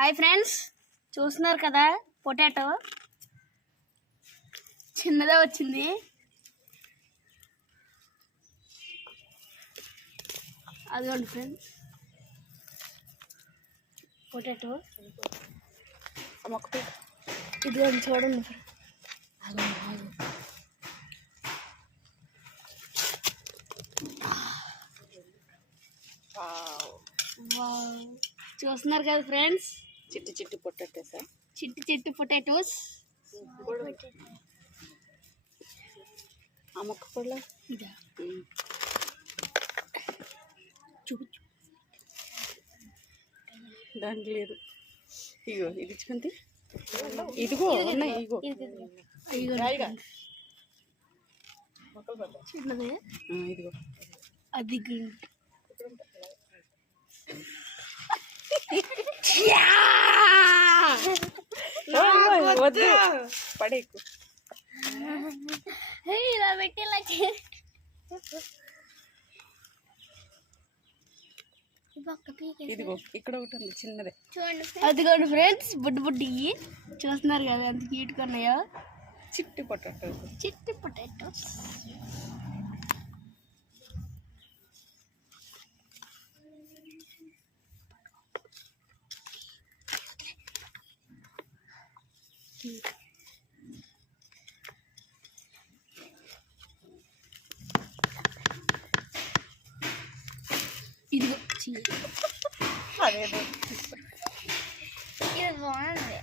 Hi friends, చూస్తున్నారు కదా potato చిన్నదే వచ్చింది. అదిగోండి ఫ్రెండ్స్ పొటాటో. ఇదిగోండి చూడండి ఫ్రెండ్స్. చూస్తున్నారు కదా ఫ్రెండ్స్, చిట్టి చిట్టి పొటాటోస్, చిట్టి చిట్టి పొటాటోస్. ఆ మొక్క పొడలా ఇదా చూపించు. దాంట్లో లేదు. ఇగో ఇది ఇచ్చుకుంది. ఇదిగో ఉన్నాయి. ఇగో చిన్నదే. ఇదిగో అది గ్రీన్. వద్దు పడేకు. ఇలా పెట్టి ఇదిగో ఇక్కడ ఒకటి ఉంది చిన్నదే. అదిగోండి ఫ్రెండ్స్, బుడ్డి బుడ్డి చూస్తున్నారు కదా ఎంత క్యూట్గా ఉన్నాయో. చిట్టి పొటాటోస్, చిట్టి పొటాటోస్. ఇదిగో అదేదో ఇది బాగుంది.